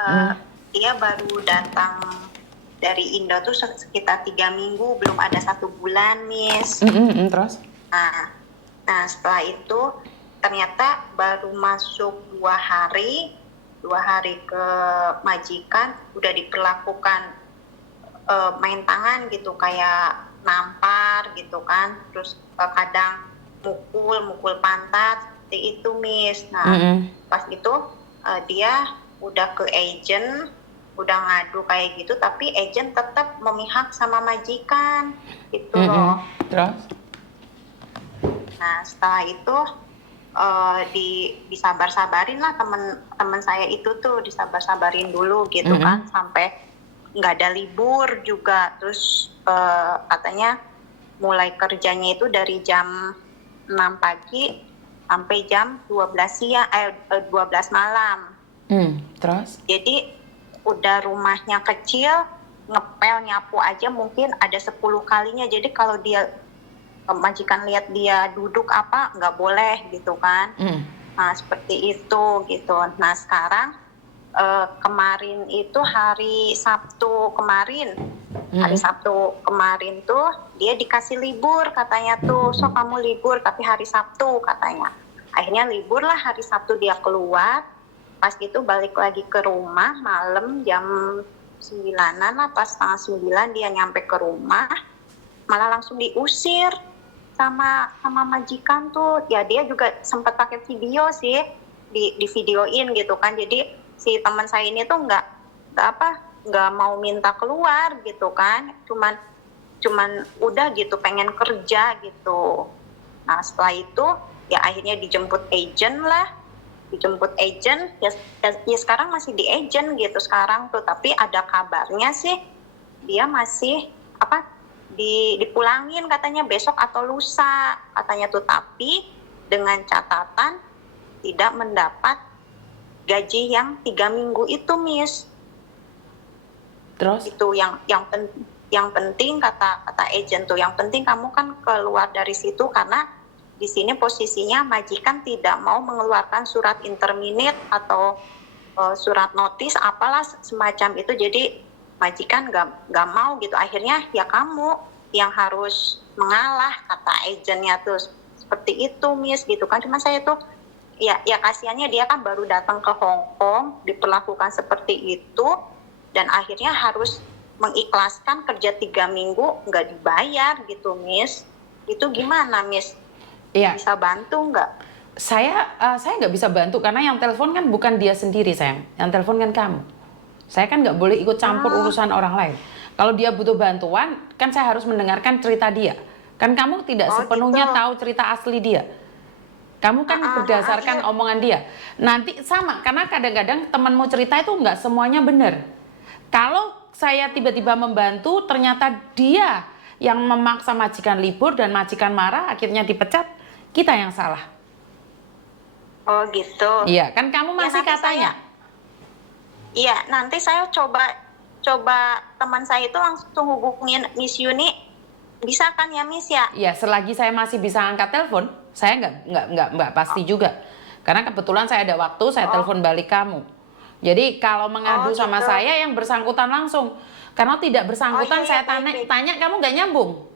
Hmm. Dia baru datang dari Indo tuh sekitar 3 minggu, belum ada 1 bulan, Miss. Terus? Nah, nah setelah itu ternyata baru masuk 2 hari ke majikan udah diperlakukan main tangan gitu, kayak nampar gitu kan, terus kadang mukul pantat seperti itu, Miss. Nah, pas itu dia udah ke agent, udah ngadu kayak gitu, tapi agent tetap memihak sama majikan gitu loh. Terus? Nah, setelah itu disabar-sabarin lah, temen saya itu tuh disabar-sabarin dulu gitu kan, sampai nggak ada libur juga. Terus katanya mulai kerjanya itu dari jam 6 pagi sampai jam 12 malam. Terus? Jadi udah rumahnya kecil, ngepel nyapu aja mungkin ada 10 kalinya. Jadi kalau dia majikan lihat dia duduk apa, nggak boleh gitu kan. Nah, seperti itu gitu. Nah, sekarang kemarin itu hari Sabtu kemarin tuh dia dikasih libur katanya tuh, so kamu libur tapi hari Sabtu katanya. Akhirnya libur lah, hari Sabtu dia keluar, pas itu balik lagi ke rumah malam jam 9-an lah, pas setengah 9 dia nyampe ke rumah malah langsung diusir sama majikan tuh. Ya dia juga sempat pakai video sih, di videoin gitu kan. Jadi si teman saya ini tuh nggak mau minta keluar gitu kan, cuman udah gitu pengen kerja gitu. Nah, setelah itu ya akhirnya dijemput agent ya sekarang masih di agent gitu sekarang tuh, tapi ada kabarnya sih dia masih dipulangin katanya besok atau lusa katanya tuh, tapi dengan catatan tidak mendapat gaji yang 3 minggu itu, Miss. Terus? Itu yang penting kata agent tuh, yang penting kamu kan keluar dari situ, karena di sini posisinya majikan tidak mau mengeluarkan surat interminate atau surat notis apalah semacam itu. Jadi majikan nggak mau gitu. Akhirnya ya kamu yang harus mengalah kata agentnya tuh, seperti itu, Miss gitu kan. Cuma saya tuh ya kasihannya dia kan baru datang ke Hong Kong, diperlakukan seperti itu, dan akhirnya harus mengikhlaskan kerja 3 minggu nggak dibayar gitu, Miss. Itu gimana, Miss? Iya. Bisa bantu nggak? Saya nggak bisa bantu karena yang telepon kan bukan dia sendiri, sayang. Yang telepon kan kamu. Saya kan nggak boleh ikut campur urusan orang lain. Kalau dia butuh bantuan, kan saya harus mendengarkan cerita dia. Kan kamu tidak sepenuhnya gitu. tahu cerita asli dia. Kamu kan berdasarkan Iya. omongan dia. Nanti sama, karena kadang-kadang temanmu cerita itu nggak semuanya benar. Kalau saya tiba-tiba membantu, ternyata dia yang memaksa majikan libur dan majikan marah, akhirnya dipecat, kita yang salah. Oh gitu. Iya, kan kamu masih katanya. Iya, nanti saya coba teman saya itu langsung hubungin Miss Yuni, bisa kan ya, Miss ya? Iya, selagi saya masih bisa angkat telepon, saya nggak pasti juga. Karena kebetulan saya ada waktu, saya telepon balik kamu. Jadi kalau mengadu sama gitu. saya yang bersangkutan langsung. Karena tidak bersangkutan saya tanya kamu nggak nyambung.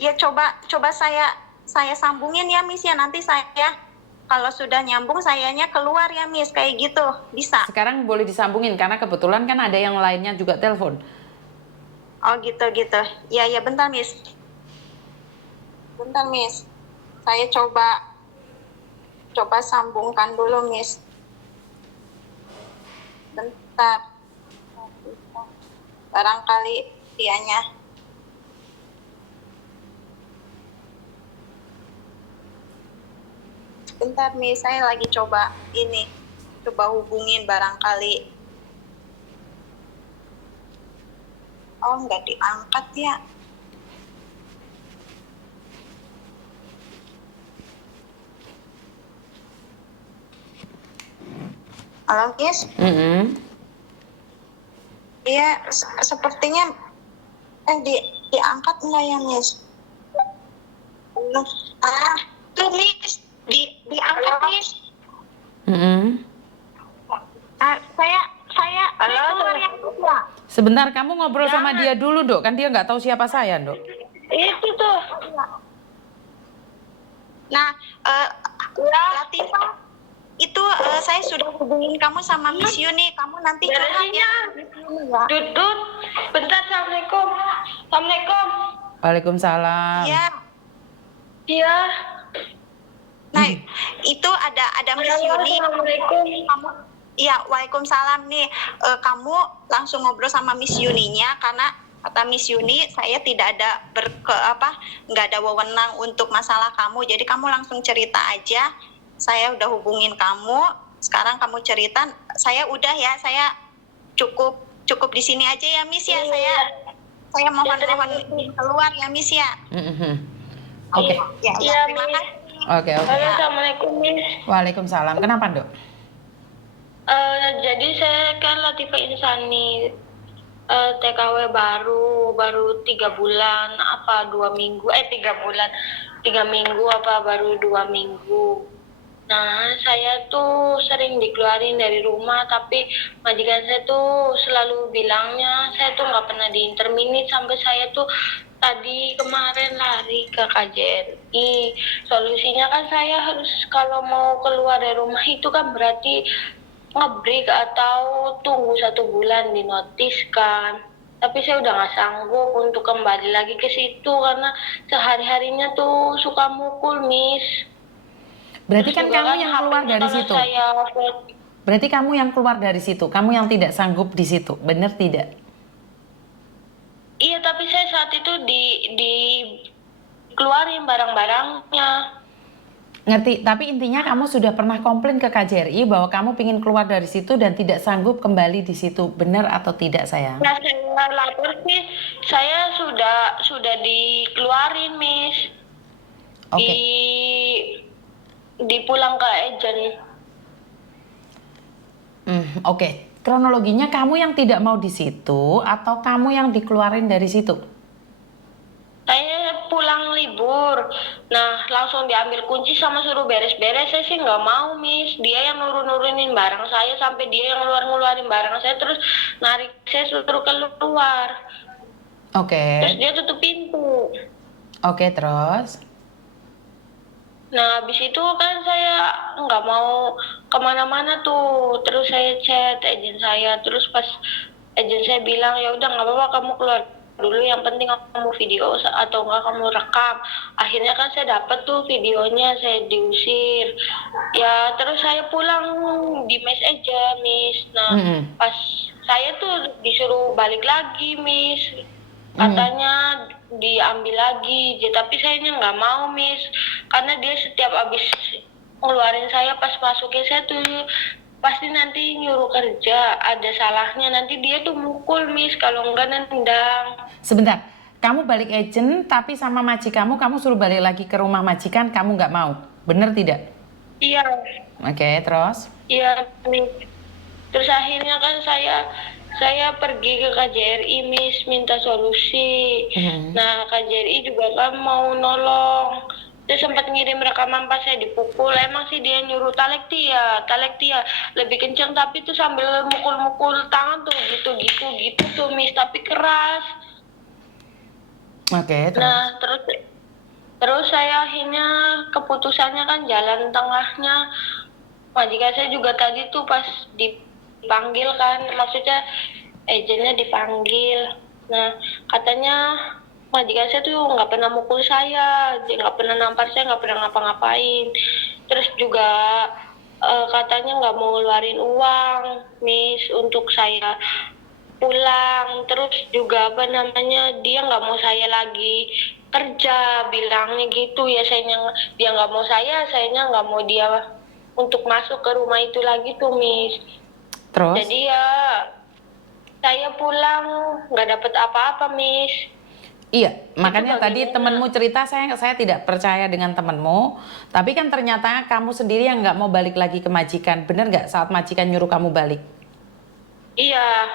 Iya, coba saya sambungin ya, Miss ya. Nanti saya kalau sudah nyambung sayanya keluar ya, Miss, kayak gitu. Bisa? Sekarang boleh disambungin karena kebetulan kan ada yang lainnya juga telepon. Oh gitu. Iya, bentar, Miss. Saya coba sambungkan dulu, Miss. Bentar. Barangkali dianya. Bentar, Miss, saya lagi coba hubungin, barangkali. Oh, nggak diangkat ya. Halo, Miss? Iya, sepertinya diangkat nggak ya, Miss? Tuh, Miss, diangkat, Miss. Sebentar, kamu ngobrol sama dia dulu, Dok. Kan dia nggak tahu siapa saya, Dok. Itu tuh. Nah, Ya. Latifah, itu saya sudah hubungin kamu sama Miss Yuni. Kamu nanti curhat ya. Dudut. Bentar, Assalamualaikum. Assalamualaikum. Waalaikumsalam. Iya. Iya. Nah, itu ada Miss Yuni. Assalamualaikum. Kamu, iya, waalaikumsalam nih. Kamu langsung ngobrol sama Miss Yuninya karena kata Miss Yuni, saya tidak ada nggak ada wewenang untuk masalah kamu. Jadi kamu langsung cerita aja. Saya udah hubungin kamu. Sekarang kamu cerita. Saya udah ya. Saya cukup di sini aja ya, Miss ya. Saya mohon keluar ya, Miss ya. Oke. Ya, Iya, terima Miss. kasih. Oke. Halo, Assalamualaikum, Miss. Waalaikumsalam. Kenapa, Dok? Jadi saya kan Latifah Insani, TKW baru 3 bulan apa 2 minggu 3 minggu apa baru 2 minggu. Nah, saya tuh sering dikeluarin dari rumah, tapi majikan saya tuh selalu bilangnya saya tuh nggak pernah diinterminit, sampai saya tuh tadi kemarin lari ke KJRI. Solusinya kan saya harus kalau mau keluar dari rumah itu kan berarti ngebreak atau tunggu 1 bulan dinotiskan. Tapi saya udah nggak sanggup untuk kembali lagi ke situ karena sehari-harinya tuh suka mukul, Miss. Berarti Terus kan juga kamu yang HP-nya keluar dari kalau situ. Berarti kamu yang keluar dari situ. Kamu yang tidak sanggup di situ. Benar tidak? Iya, tapi saya saat itu di keluarin barang-barangnya. Ngerti, tapi intinya kamu sudah pernah komplain ke KJRI bahwa kamu ingin keluar dari situ dan tidak sanggup kembali di situ. Benar atau tidak, sayang? Nah, saya lapor sih, saya sudah dikeluarin, Miss. Oke. Dipulang ke agent. Oke. Kronologinya kamu yang tidak mau di situ atau kamu yang dikeluarin dari situ? Saya pulang libur, nah langsung diambil kunci sama suruh beres-beres. Saya sih nggak mau, Miss. Dia yang nurunin barang saya sampai dia yang ngeluarin barang saya, terus narik saya suruh keluar. Oke. Terus dia tutup pintu. Oke, terus? Nah, habis itu kan saya nggak mau kemana-mana tuh. Terus saya chat agent saya. Terus pas agent saya bilang, ya udah nggak apa-apa kamu keluar dulu. Yang penting kamu video atau nggak kamu rekam. Akhirnya kan saya dapat tuh videonya, saya diusir. Ya terus saya pulang di mes aja, Miss. Nah, pas saya tuh disuruh balik lagi, Miss. Katanya diambil lagi, tapi sayanya nggak mau, Miss, karena dia setiap habis ngeluarin saya pas masukin saya tuh pasti nanti nyuruh kerja, ada salahnya nanti dia tuh mukul, Miss, kalau enggak nendang. Sebentar, kamu balik agent tapi sama majikanmu kamu suruh balik lagi ke rumah majikan, kamu nggak mau, bener tidak? Iya. Oke, terus? Iya, Miss. Terus akhirnya kan saya pergi ke KJRI, Miss, minta solusi. Nah, KJRI juga kan mau nolong. Saya sempat ngirim rekaman pas saya dipukul. Emang sih dia nyuruh talek dia lebih kencang, tapi tuh sambil mukul-mukul tangan tuh gitu tuh, Miss, tapi keras. Oke, terus? Nah, terus saya akhirnya keputusannya kan jalan tengahnya. Majikan saya juga tadi tuh pas dipanggil kan, maksudnya agentnya dipanggil. Nah, katanya majikan saya tuh nggak pernah mukul saya, dia nggak pernah nampar saya, nggak pernah ngapa-ngapain. Terus juga katanya nggak mau ngeluarin uang, Miss, untuk saya pulang. Terus juga dia nggak mau saya lagi kerja, bilangnya gitu ya. Dia nggak mau sayanya nggak mau dia untuk masuk ke rumah itu lagi tuh, Miss. Terus? Jadi ya saya pulang nggak dapet apa-apa, Miss. Iya, makanya bagaimana? tadi temenmu cerita, saya tidak percaya dengan temenmu, tapi kan ternyata kamu sendiri yang nggak mau balik lagi ke majikan, bener nggak saat majikan nyuruh kamu balik? Iya.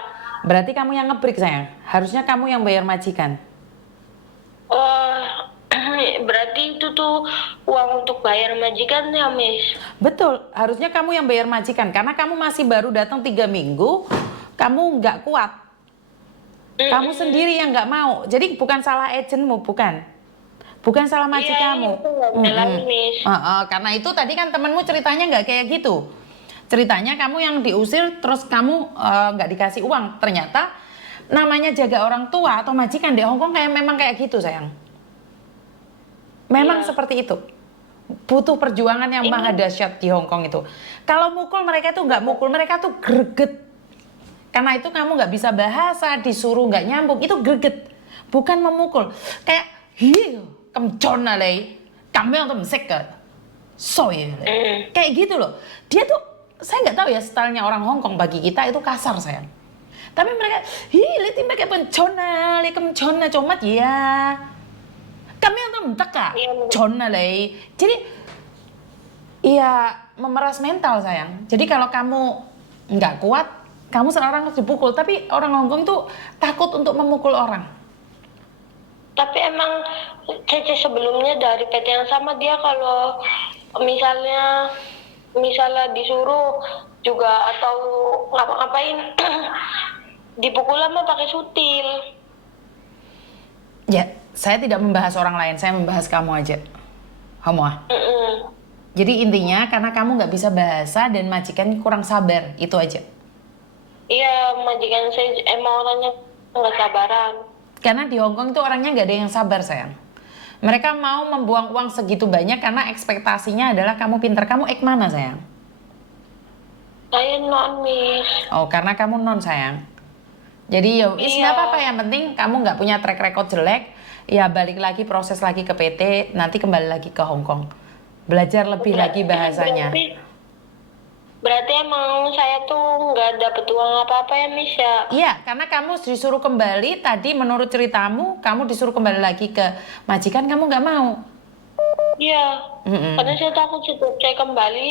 Berarti kamu yang ngebreak, sayang. Harusnya kamu yang bayar majikan. Oh, berarti itu tuh uang untuk bayar majikan ya, Miss? Betul, harusnya kamu yang bayar majikan karena kamu masih baru datang 3 minggu, kamu nggak kuat. Kamu sendiri yang nggak mau. Jadi bukan salah agentmu, bukan. Bukan salah majikanmu. Itu nggak jalan, Miss. Karena itu tadi kan temenmu ceritanya nggak kayak gitu. Ceritanya kamu yang diusir terus kamu nggak dikasih uang. Ternyata namanya jaga orang tua atau majikan di Hongkong memang kayak gitu sayang. Memang Iya. seperti itu. Butuh perjuangan yang maha dahsyat di Hongkong itu. Kalau mukul mereka tuh nggak mukul, mereka tuh greget. Karena itu kamu nggak bisa bahasa, disuruh nggak nyambung, itu greget. Bukan memukul. Kayak, kemcon lei, kamu yang tuh mesek ke, soy. Kayak gitu loh. Dia tuh, saya nggak tahu ya stylenya orang Hongkong, bagi kita itu kasar sayang. Tapi mereka, lihat kayak pencona, lihat kemcona, comat ya. Kami yang tuh mentek kak, cona lei. Jadi, iya memeras mental sayang. Jadi kalau kamu nggak kuat, kamu seorang harus dipukul. Tapi orang Hongkong tuh takut untuk memukul orang. Tapi emang Cece sebelumnya dari PT yang sama, dia kalau misalnya disuruh juga atau ngapa-ngapain dipukul sama pakai sutil. Ya, saya tidak membahas orang lain, saya membahas kamu aja. Homoah. Jadi intinya karena kamu nggak bisa bahasa dan majikan kurang sabar, itu aja. Iya, majikan saya emang orangnya nggak sabaran. Karena di Hongkong itu orangnya nggak ada yang sabar sayang. Mereka mau membuang uang segitu banyak karena ekspektasinya adalah kamu pintar. Kamu mana sayang? Saya non, Miss. Oh, karena kamu non sayang. Jadi ya wis nggak apa-apa, yang penting kamu nggak punya track record jelek. Ya balik lagi, proses lagi ke PT, nanti kembali lagi ke Hongkong. Belajar lebih lagi bahasanya. Berarti emang saya tuh nggak dapet uang apa-apa ya, Miss ya? Iya, karena kamu disuruh kembali tadi menurut ceritamu, kamu disuruh kembali lagi ke majikan, kamu nggak mau. Iya, karena saya takut setiap saya kembali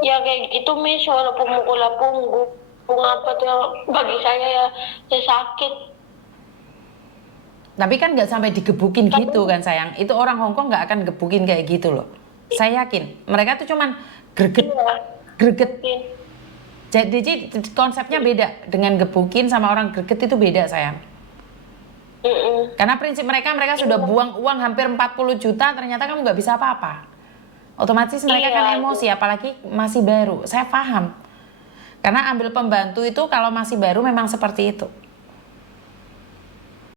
ya kayak gitu, Miss, walaupun mukul punggung apa tuh bagi saya ya saya sakit. Tapi kan nggak sampai digebukin gitu kan sayang. Itu orang Hongkong nggak akan gebukin kayak gitu loh. Saya yakin mereka tuh cuman greget, greget. Jadi konsepnya beda dengan gebukin sama orang greget itu beda sayang. Karena prinsip mereka sudah buang uang hampir 40 juta, ternyata kamu nggak bisa apa-apa. Otomatis mereka kan emosi, apalagi masih baru. Saya paham. Karena ambil pembantu itu kalau masih baru memang seperti itu.